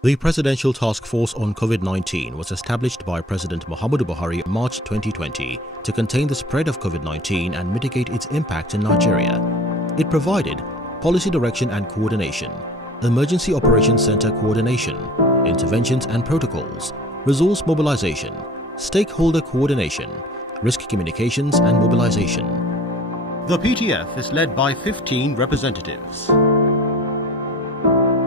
The Presidential Task Force on COVID-19 was established by President Muhammadu Buhari in March 2020 to contain the spread of COVID-19 and mitigate its impact in Nigeria. It provided policy direction and coordination, emergency operations center coordination, interventions and protocols, resource mobilization, stakeholder coordination, risk communications and mobilization. The PTF is led by 15 representatives.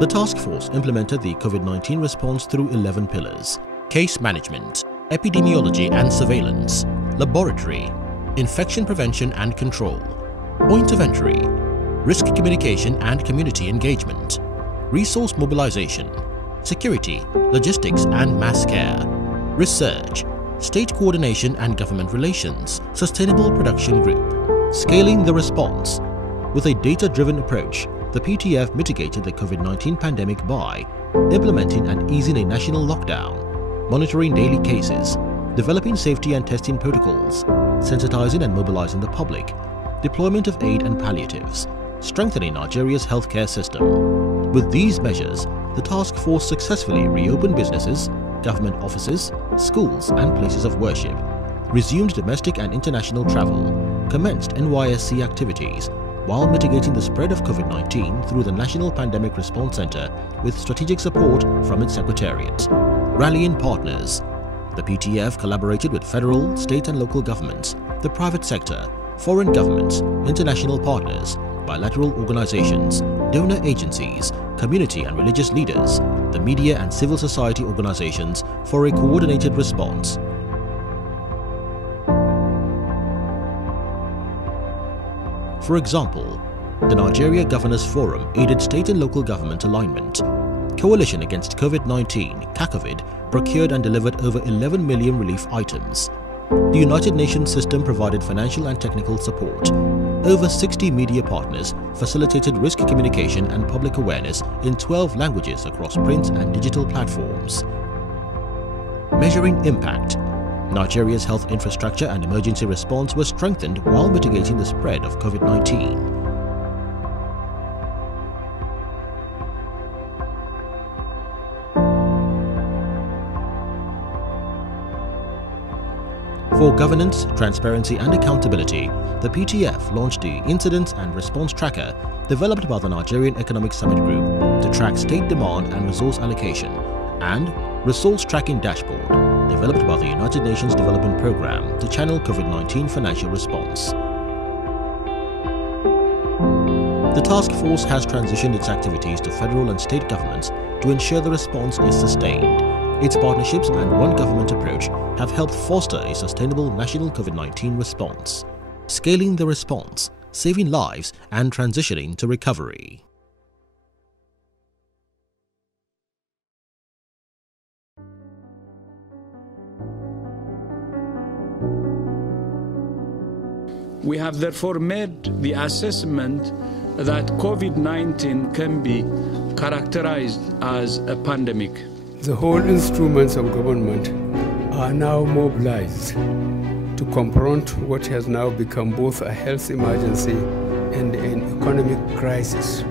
The task force implemented the COVID-19 response through 11 pillars: case management, epidemiology and surveillance, laboratory, infection prevention and control, point of entry, risk communication and community engagement, resource mobilization, security, logistics and mass care, research, state coordination and government relations, sustainable production group. Scaling the response. With a data-driven approach, the PTF mitigated the COVID-19 pandemic by implementing and easing a national lockdown, monitoring daily cases, developing safety and testing protocols, sensitizing and mobilizing the public, deployment of aid and palliatives, strengthening Nigeria's healthcare system. With these measures, the task force successfully reopened businesses, government offices, schools and places of worship, resumed domestic and international travel, commenced NYSC activities, while mitigating the spread of COVID-19 through the National Pandemic Response Center with strategic support from its secretariat. Rallying partners. The PTF collaborated with federal, state and local governments, the private sector, foreign governments, international partners, bilateral organizations, donor agencies, community and religious leaders, the media and civil society organizations for a coordinated response. For example, the Nigeria Governors Forum aided state and local government alignment. Coalition Against COVID-19, CACOVID, procured and delivered over 11 million relief items. The United Nations system provided financial and technical support. Over 60 media partners facilitated risk communication and public awareness in 12 languages across print and digital platforms. Measuring impact. Nigeria's health infrastructure and emergency response were strengthened while mitigating the spread of COVID-19. For governance, transparency and accountability, the PTF launched the Incident and Response Tracker developed by the Nigerian Economic Summit Group to track state demand and resource allocation, and Resource Tracking Dashboard developed by the United Nations Development Programme to channel COVID-19 financial response. The task force has transitioned its activities to federal and state governments to ensure the response is sustained. Its partnerships and one government approach have helped foster a sustainable national COVID-19 response, scaling the response, saving lives and transitioning to recovery. We have therefore made the assessment that COVID-19 can be characterized as a pandemic. The whole instruments of government are now mobilized to confront what has now become both a health emergency and an economic crisis.